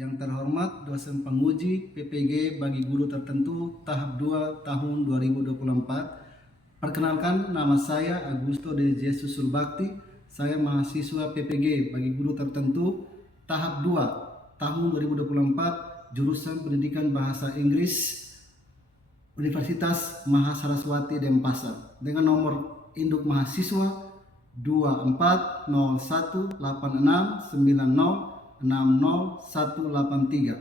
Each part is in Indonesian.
Yang terhormat dosen penguji PPG bagi guru tertentu tahap 2 tahun 2024. Perkenalkan, nama saya Augusto de Jesus Surbakti. Saya mahasiswa PPG bagi guru tertentu tahap 2 tahun 2024 jurusan Pendidikan Bahasa Inggris Universitas Mahasaraswati Denpasar dengan nomor induk mahasiswa 24018690600183.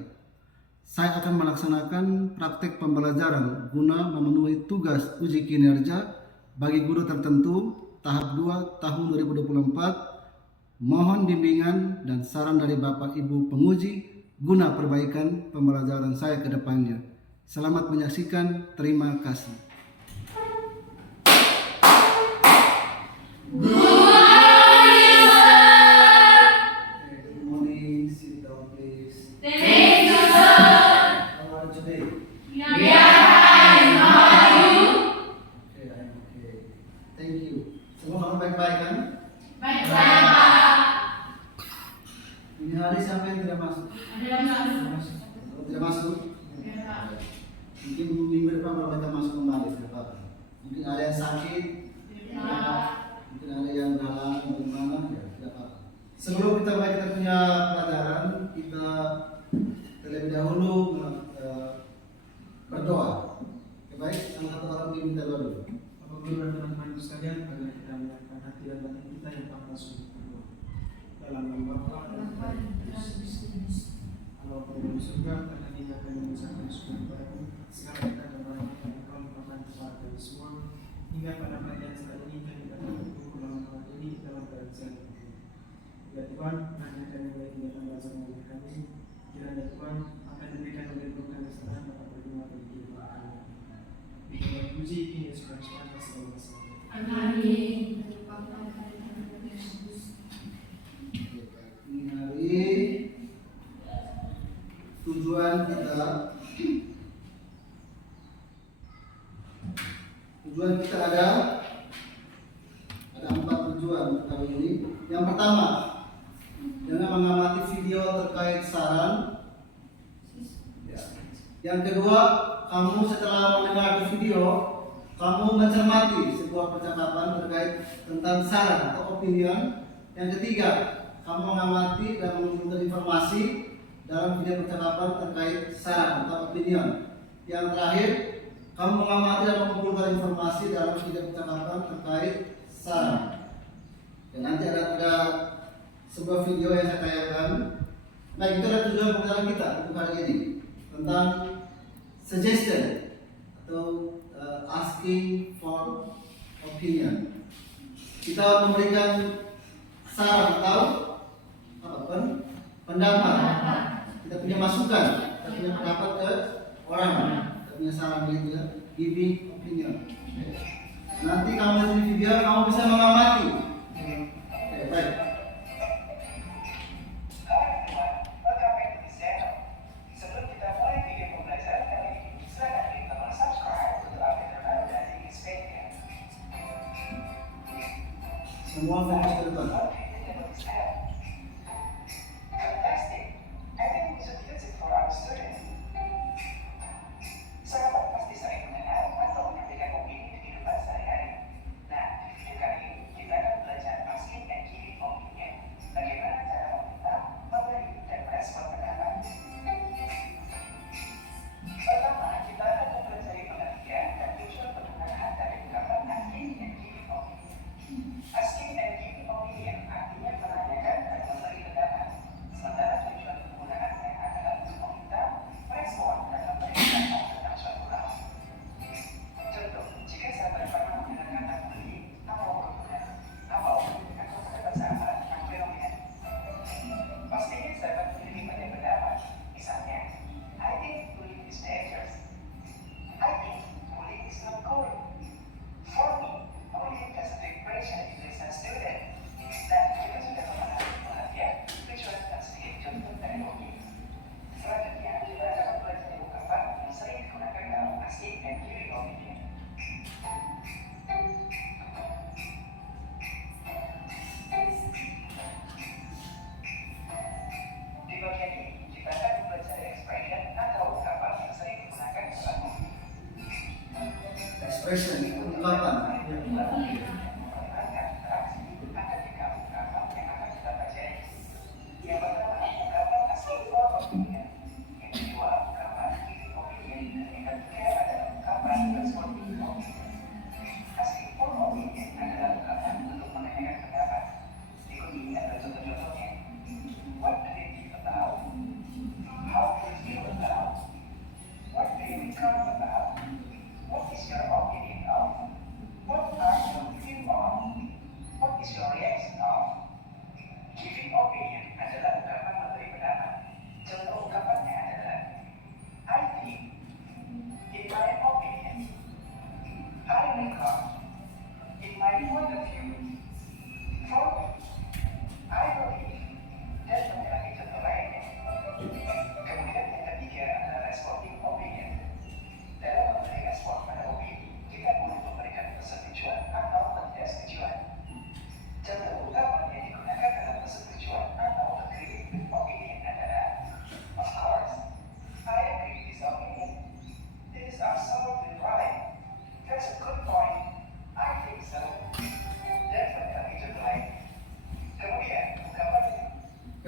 Saya akan melaksanakan praktek pembelajaran guna memenuhi tugas uji kinerja bagi guru tertentu tahap 2 tahun 2024. Mohon bimbingan dan saran dari Bapak Ibu penguji guna perbaikan pembelajaran saya ke depannya. Selamat menyaksikan, terima kasih. Baik-baik kan? Baik-baik, Pak. Ini hari siapa yang tidak masuk? Ada yang masuk. Kalau tidak masuk? Ya, Pak. Mungkin minggu depan kalau kita masuk kembali, tidak apa-apa. Mungkin ada yang sakit, Ya. mungkin ada yang halang atau gimana, ya tidak apa-apa. Sebelum kita mulai kita punya pelajaran, kita terlebih dahulu berdoa. Oke, baik, salah satu orang diminta doa dulu. Bapak Guru dan teman-teman sekalian, agar kita menyerahkan hati dan batin kita yang pantas untuk berdoa. Dalam nama Bapa dan Putra dan Roh Kudus. Allah Bapa di surga, karena Dia akan mengucapkan syukur kepadamu. Sekarang kita akan melakukan Engkau merupakan kepada kami semua. Hingga pada pelajaran saat ini kami dapat berkumpul dalam tempat ini dalam keadaan sehat. Ya Tuhan, hanya kami boleh kegiatan belajar oleh kami. Kiranya Tuhan akan diberikan oleh Tuhan kesalahan dapat berguna bagi kehidupan kami. Bikin puji kini sekarang segala masa. Amin. Ini hari tujuan kita ada 4 tujuan kali ini. Yang pertama, dengan mengamati video terkait saran. Yang kedua, kamu setelah mendengar video, kamu mencermati sebuah percakapan terkait tentang saran atau opinion. Yang ketiga, kamu mengamati dan mengumpulkan informasi dalam video percakapan terkait saran atau opinion. Yang terakhir, kamu mengamati dan mengumpulkan informasi dalam video percakapan terkait saran. Dan nanti ada sebuah video yang saya tayangkan. Nah, itu adalah tujuan pembelajaran kita untuk hari ini tentang suggestion atau asking for opinion. Kita memberikan saran atau pendapat. Kita punya masukan, kita punya pendapat ke orang, kita punya saran gitu ya, giving opinion. Nanti kamu lihat di video, kamu bisa mengamati. Oke, baik. Semua fokus ke depan. expression, ungkapan.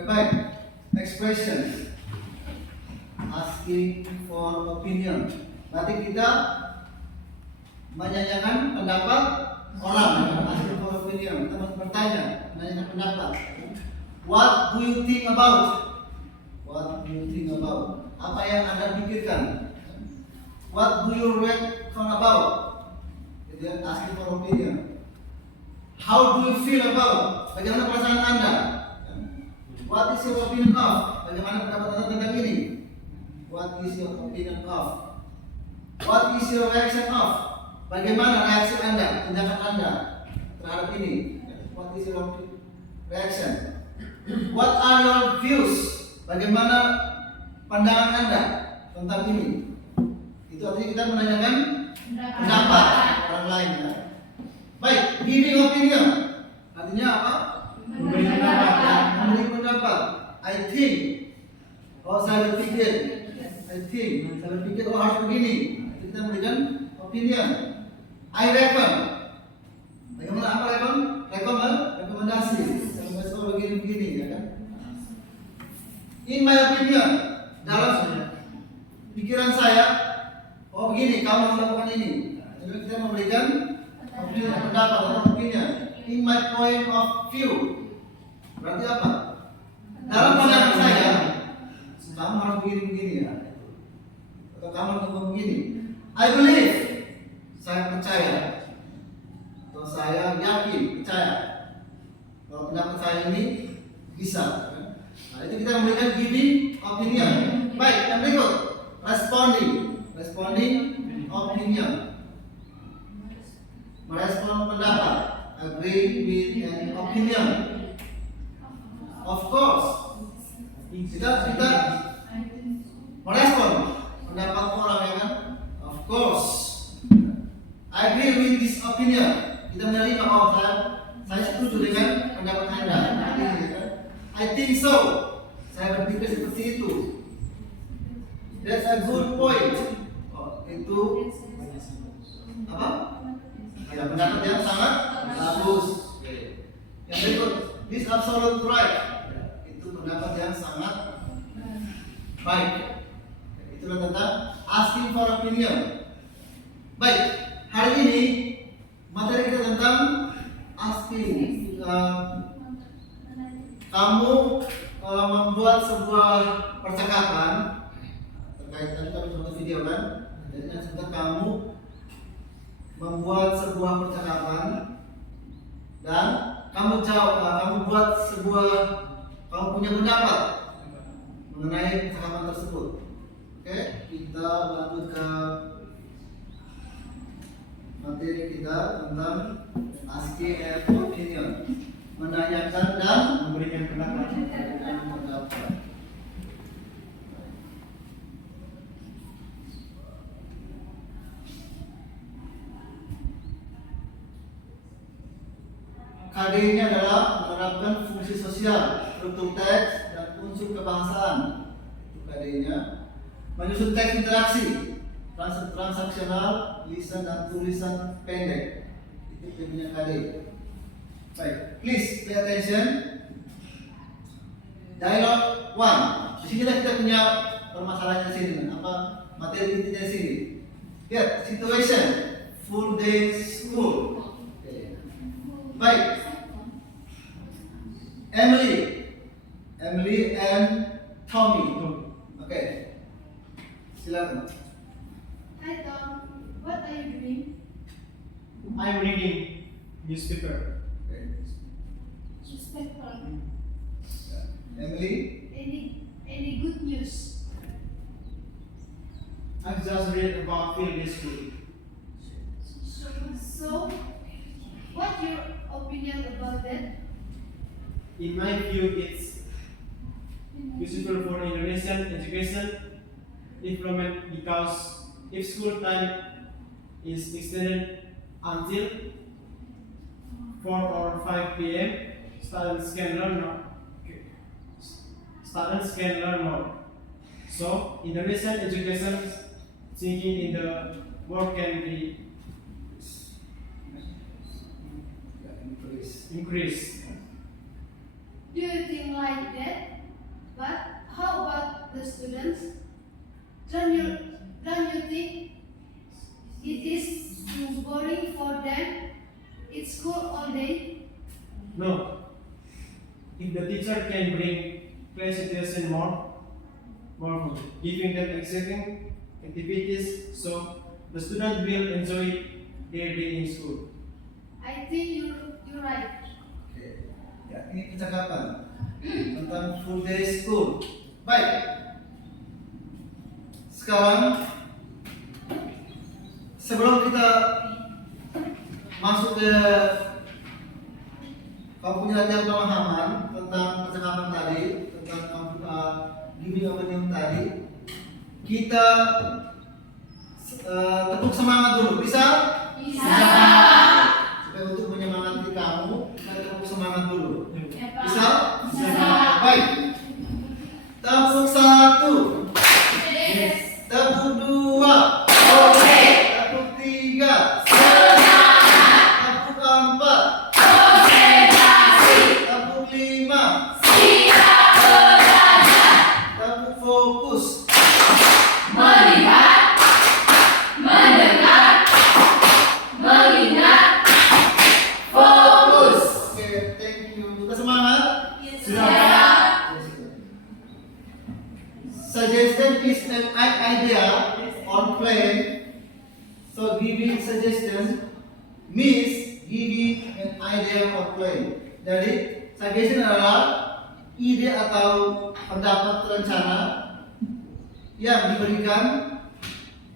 Baik, expression, asking for opinion. Nanti kita menanyakan pendapat orang, asking for opinion. Kita bertanya, menanyakan pendapat. What do you think about? What do you think about? Apa yang Anda pikirkan? What do you reckon about? Itu asking for opinion. How do you feel about? Bagaimana perasaan Anda? What is your opinion of? Bagaimana pendapat Anda tentang ini? What is your opinion of? What is your reaction of? Bagaimana reaksi Anda, tindakan Anda terhadap ini? What is your reaction? What are your views? Bagaimana pandangan Anda tentang ini? Itu artinya kita menanyakan pendapat orang lain. Ya? Baik, giving opinion artinya apa? Memberi pendapat. Ya, memberi pendapat. I think. Oh, saya berpikir. I think. Saya berpikir oh harus begini. Itu kita memberikan opinion. I reckon. Bagaimana apa reckon? Rekomendasi. Rekomendasi oh begini ya kan? In my opinion, dalam pikiran saya, oh begini, kamu harus lakukan ini. Jadi kita memberikan opinion, pendapat atau opinion. In my point of view, berarti apa? Dalam pandangan saya, kamu harus begini ya, atau kamu harus begini. I believe, saya percaya, atau saya yakin, percaya, kalau pendapat saya ini bisa. Nah, itu kita memberikan giving opinion. Baik, yang berikut responding opinion. Merespon pendapat, agree with an opinion. Of course, kita merespon pendapat orang ya kan. Of course, I agree with this opinion. Kita menerima oh saya setuju dengan pendapat Anda. I think so. Saya berpikir seperti itu. That's a good point. Oh, itu apa? Ya, pendapat yang sangat bagus. Yang berikut, this absolute right. Itu pendapat yang sangat baik. Itulah tentang asking for opinion. Baik, hari ini materi kita tentang asking. Kamu membuat sebuah percakapan terkait tadi kami suatu video kan, jadi sebentar kamu membuat sebuah percakapan dan kamu punya pendapat mengenai percakapan tersebut. Oke, kita lanjut ke materi kita tentang asking an opinion. Menanyakan dan memberikan pendapat. KD ini adalah menerapkan fungsi sosial, struktur teks dan unsur kebahasaan. KD-nya menyusun teks interaksi, transaksional, lisan dan tulisan pendek. Itu punya KD. Baik, please pay attention. Dialog 1. Di sini kita punya permasalahannya di sini. Apa materi intinya di sini? Lihat, situation full day school. Baik. Emily and Tommy. Oke. Silakan. Hi Tom, what are you doing? I'm reading newspaper. Newspaper. Emily, Any good news? I've just read about field day school. So, what's your opinion about that? In my view, it's useful for Indonesian education development because if school time is extended until 4 or 5 p.m., students can learn more. So, Indonesian education thinking in the work can be increased. Do you think like that? But how about the students? Don't you think it is too boring for them? It's school all day. No. If the teacher can bring play situation more giving them exciting activities, so the student will enjoy their day in school. I think you're right. oke. Ya, ini percakapan tentang full day school. Baik. Sekarang sebelum kita masuk ke kamu punya latihan pemahaman tentang percakapan tadi, tentang giving opinion tadi, kita tepuk semangat dulu. Bisa? Supaya untuk menyemangati kamu, kita tepuk semangat dulu. Bisa? Baik. Tepuk 1. Tepuk 2. Tepuk 3. Tepuk 4. Tepuk 5. Tepuk fokus. Oke, thank you. Kita semangat? Suggestion is an idea on plan. So giving suggestion means giving an idea on plan. Jadi suggestion adalah ide atau pendapat rencana yang diberikan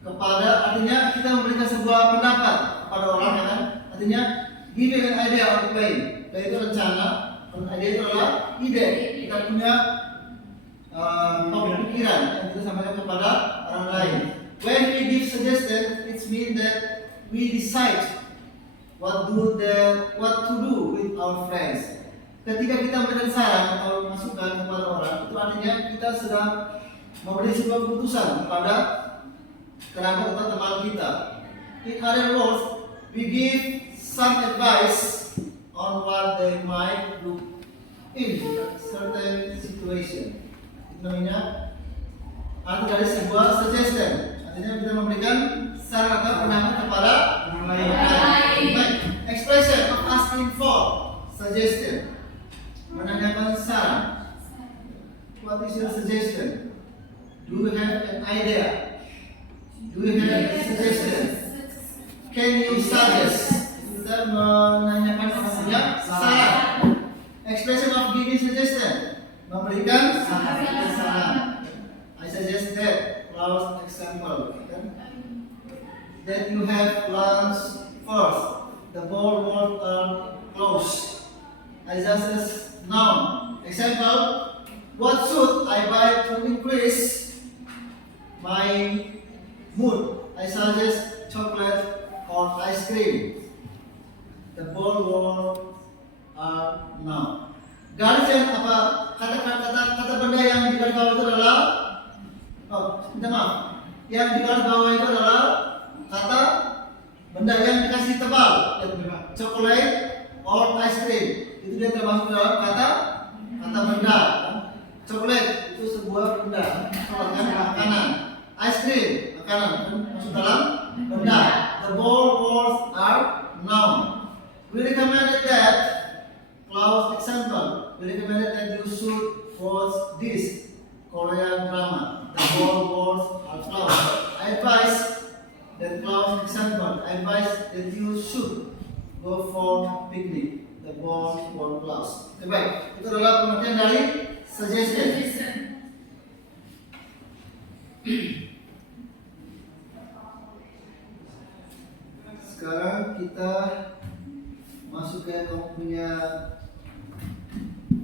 kepada, artinya kita memberikan sebuah pendapat kepada orang, ya kan? Artinya giving an idea on plan. Dan itu rencana, ide itu adalah ide. Kita punya pemikiran yang kita sampaikan kepada orang lain. When we give suggestion, it means that we decide what to do with our friends. Ketika kita memberikan saran atau masukan kepada orang, itu artinya kita sedang memberi sebuah keputusan kepada kerabat atau teman kita. In other words, we give some advice on what they might do in certain situation. Itu namanya arti dari sebuah suggestion. Artinya kita memberikan saran atau pendapat kepada orang lain. Expression of asking for suggestion. Menanyakan saran. What is your suggestion? Do you have an idea? Do you have a suggestion? Can you suggest? Kita menanyakan maksudnya saran. Expression of giving suggestion. Memberikan saran. I suggest that. Last example. That you have lunch first. The ball won't turn close. I suggest now. Example. What should I buy to increase my mood? I suggest chocolate or ice cream. The ball won't now. Garis yang apa? Kata benda yang di garis bawah itu adalah minta maaf. Yang di garis bawah itu adalah kata benda yang dikasih tebal. Chocolate or ice cream. Itu dia termasuk dalam kata benda. Chocolate itu sebuah benda, kan makanan. Ice cream makanan, masuk dalam benda. The ball words are noun. We recommended that clause example. We recommended that you should watch this Korean drama. The ball words are clause. I advise that clause example. I advise that you should go for picnic. The ball word clause. Oke, baik. Itu adalah pengertian dari suggestion. Sekarang kita masuk ke kamu punya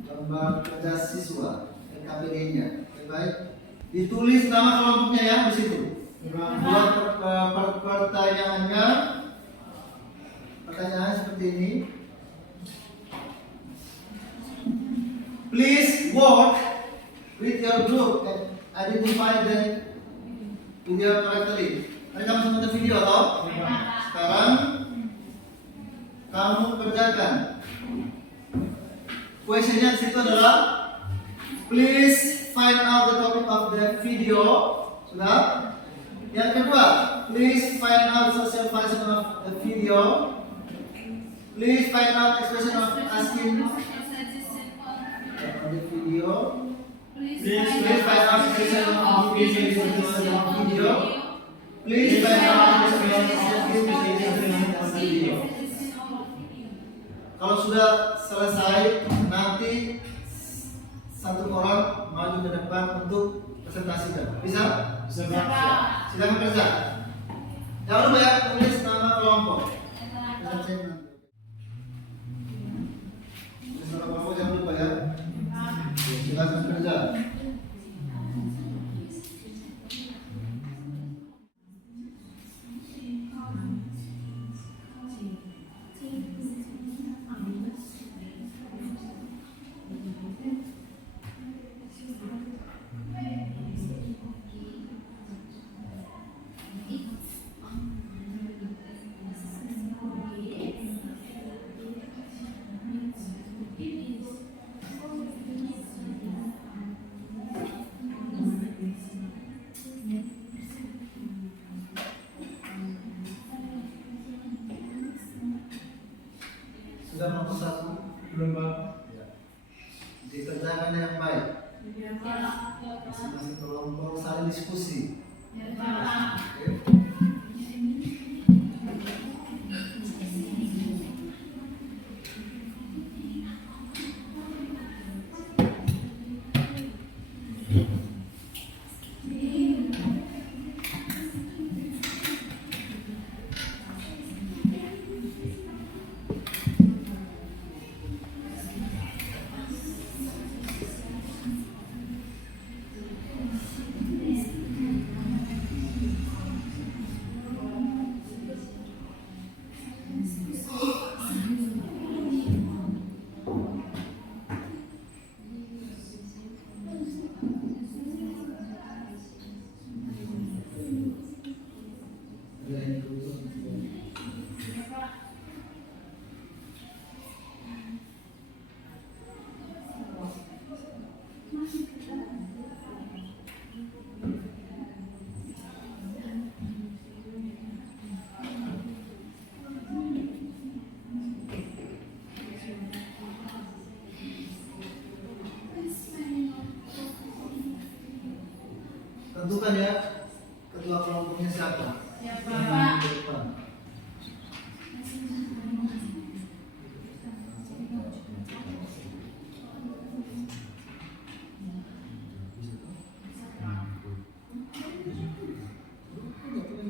gambar kerja siswa KBG-nya. Oke, baik. Ditulis nama kelompoknya ya di situ. Buat pertanyaannya, pertanyaan seperti ini. Please work with your group and identify them video correctly. Tadi kamu sempat video atau? Sekarang kamu kerjakan. Questionnya di situ adalah please find out the topic of the video. Sudah? Yang kedua, please find out the social function of the video. Please find out expression of asking on the video. Please find out expression of video. Please find out expression of video. Kalau sudah selesai, nanti satu orang maju ke depan untuk presentasikan. Bisa? Bisa. Silakan kerja. Jangan lupa ya, tulis nama kelompok. Nama kelompok jangan lupa ya. Silakan kerja. Sudah nomor 1 Belum, Pak. ya. Dikerjakan yang baik. Masing-masing kelompok saling diskusi. Oke. Tentukan ya ketua kelompoknya siapa. Ya, Yang di depan.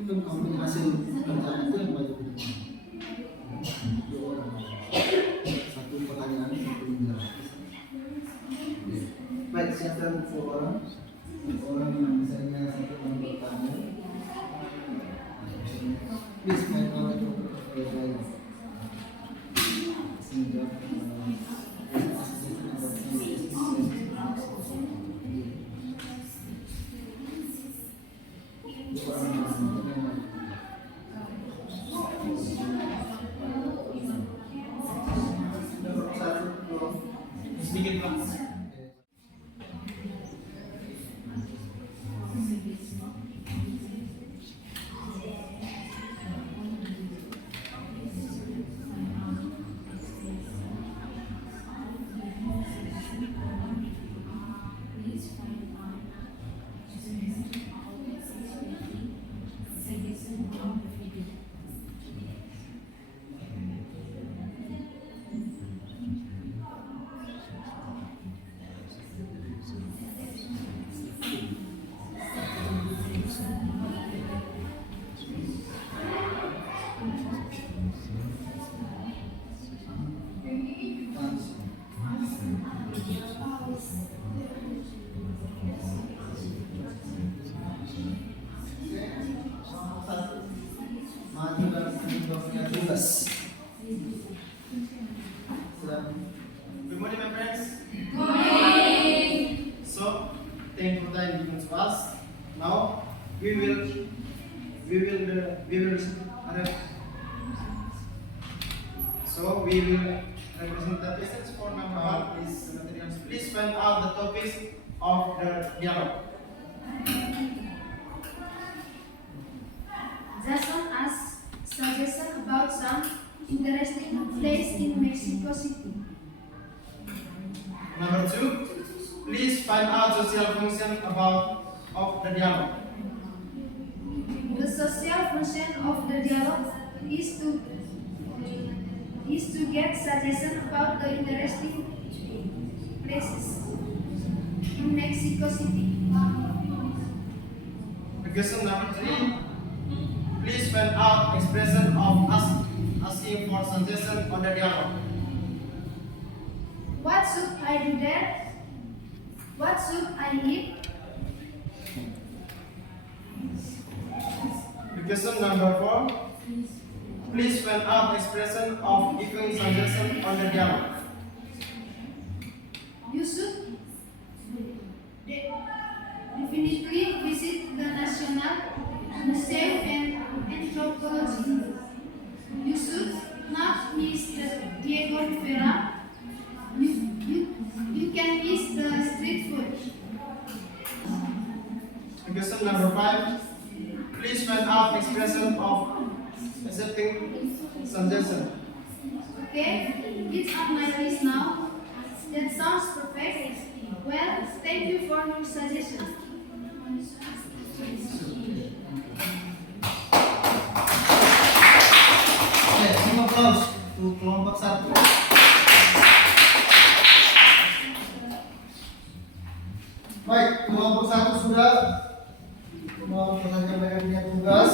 Itu kamu hasil kerjaan itu yang maju ke depan. 2 orang. 1 pertanyaan, 1 menjawab. Baik, siapkan 2 orang. Orang yang misalnya 1 orang bertanya. Please main orang itu bertanya. Sehingga juga punya tugas. Good morning, my friends. Good morning. So, thank you for time given to us. Now, we will represent the passage for number 1 is materials. Please find out the topics of the dialogue. Jason asked suggestion about some interesting place in Mexico City. Number 2, please find out social function of the dialogue. The social function of the dialogue is to get suggestion about the interesting places in Mexico City. Question number 3, please find out expression of asking for suggestion on the dialogue. What should I do there? What should I eat? Question number 4, please find out expression of giving suggestion on the dialogue. You should definitely visit the National Museum and Anthropology. You should not miss the Diego Rivera. You can miss the street food. Question number 5, please find out expression of accepting suggestion. Okay, it's on my list now. That sounds perfect. Well, thank you for your suggestion. Oke, semua applause untuk kelompok 1. Baik, kelompok 1 sudah mempertanyakan punya tugas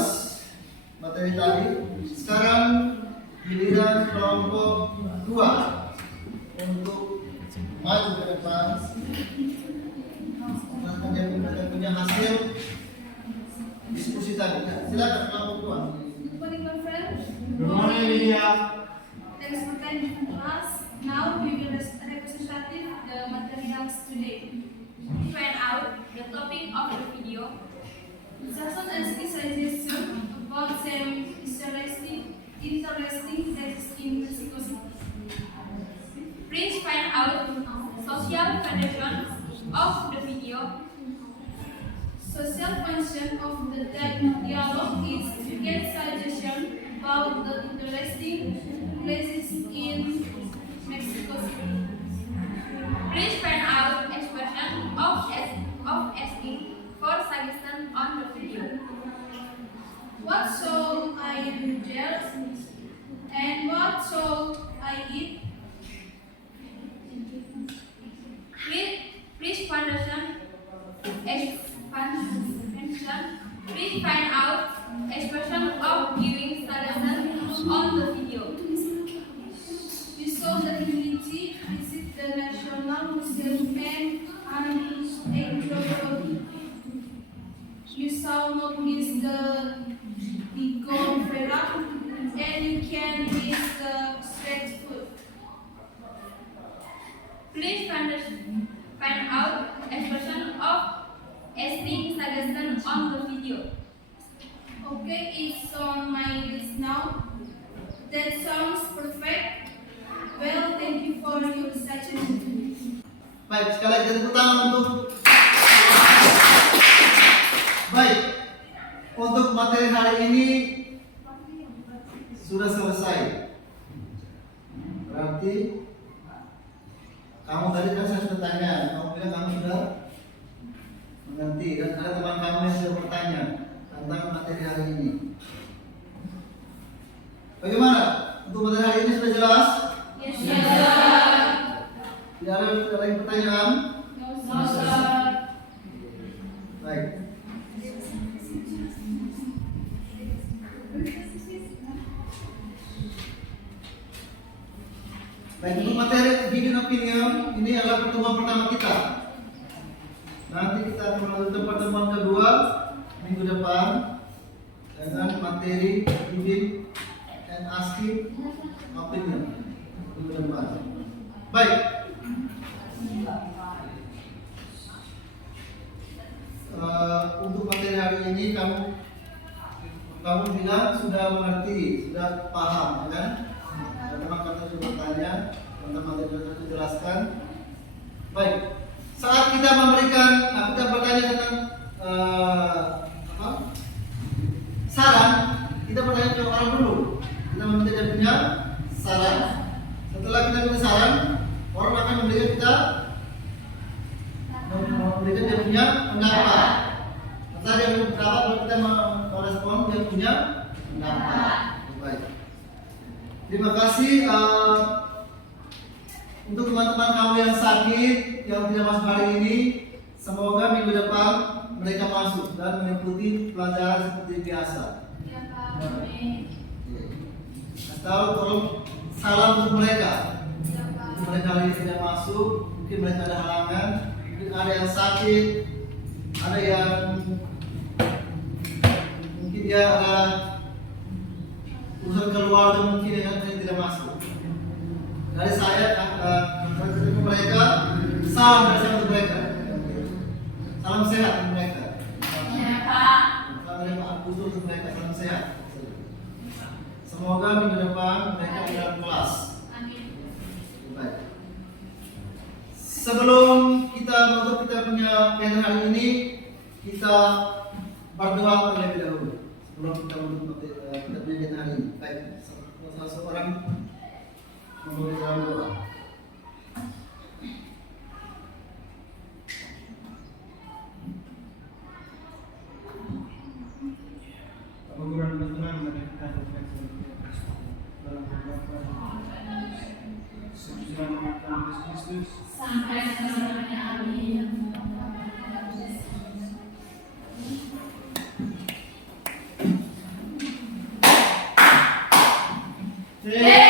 materi tadi. Sekarang giliran kelompok 2 untuk maju ke depan dan punya hasil diskusi tadi. Silakan kelompok 2. Good morning, my friend. Good morning, Lydia. Thanks for attending class. Now we will representative the materials today. Find out the topic of the video. Jason asked suggestion about some interesting places in Mexico City. Please find out social function of the video. Social function of the dialogue is to get suggestion about the interesting places in Mexico City. Please find out expression of asking for suggestion on the video. What shall I do there? And what shall I eat? Please find out expression of giving suggestion on the video. You saw the community visit the National Museum and Anthropology. You saw not miss the Diego Rivera, and you can miss the street food. Please find out expression of asking suggestion on the video. Okay, it's on my list now. That sounds perfect. Well, thank you for your suggestion. Baik, sekali lagi tepuk tangan untuk. Baik, untuk materi hari ini sudah selesai. Berarti kamu tadi kan saya sudah tanya, kamu bilang kamu sudah mengerti dan ada teman kamu yang sudah bertanya tentang materi hari ini. Bagaimana? Untuk materi hari ini sudah jelas? Yes, sir. Tidak ada lagi pertanyaan? No, sir. Baik. Baik, untuk materi bikin opinion ini adalah pertemuan pertama kita. Nanti kita akan melanjutkan pertemuan kedua minggu depan dengan materi bikin and asking opinion. Baik. Untuk materi hari ini kamu bilang sudah mengerti, sudah paham, ya kan? Teman kata sudah bertanya tentang materi yang saya jelaskan. Baik. Saat kita memberikan, kita bertanya tentang saran, kita bertanya ke orang dulu. Kita meminta dia punya saran. Setelah kita minta saran, orang akan memberikan dia punya pendapat. Setelah dia punya pendapat, baru kita merespon dia punya pendapat. Baik. Terima kasih untuk teman-teman kamu yang sakit, yang tidak masuk hari ini. Semoga minggu depan mereka masuk dan mengikuti pelajaran seperti biasa. Ya Pak. Amin. Atau tolong salam untuk mereka. Ya Pak. Mereka hari ini tidak masuk, mungkin mereka ada halangan, mungkin ada yang sakit, ada yang mungkin dia ada urusan keluarga mungkin yang tidak masuk. Dari saya ketemu mereka, salam dari saya untuk mereka. Salam sehat untuk mereka. Ya Pak. Salam dari Pak Agus untuk mereka, salam sehat. Semoga minggu depan mereka di dalam kelas. Amin. Baik. Sebelum kita menutup kita punya kegiatan hari ini, kita berdoa terlebih dahulu. Sebelum kita menutup kita punya kegiatan hari ini. Baik, salah seorang memberi dalam doa. Pengguran teman-teman mereka dalam beberapa sesuai dengan Kristus. Sampai selamanya. Amin. Terima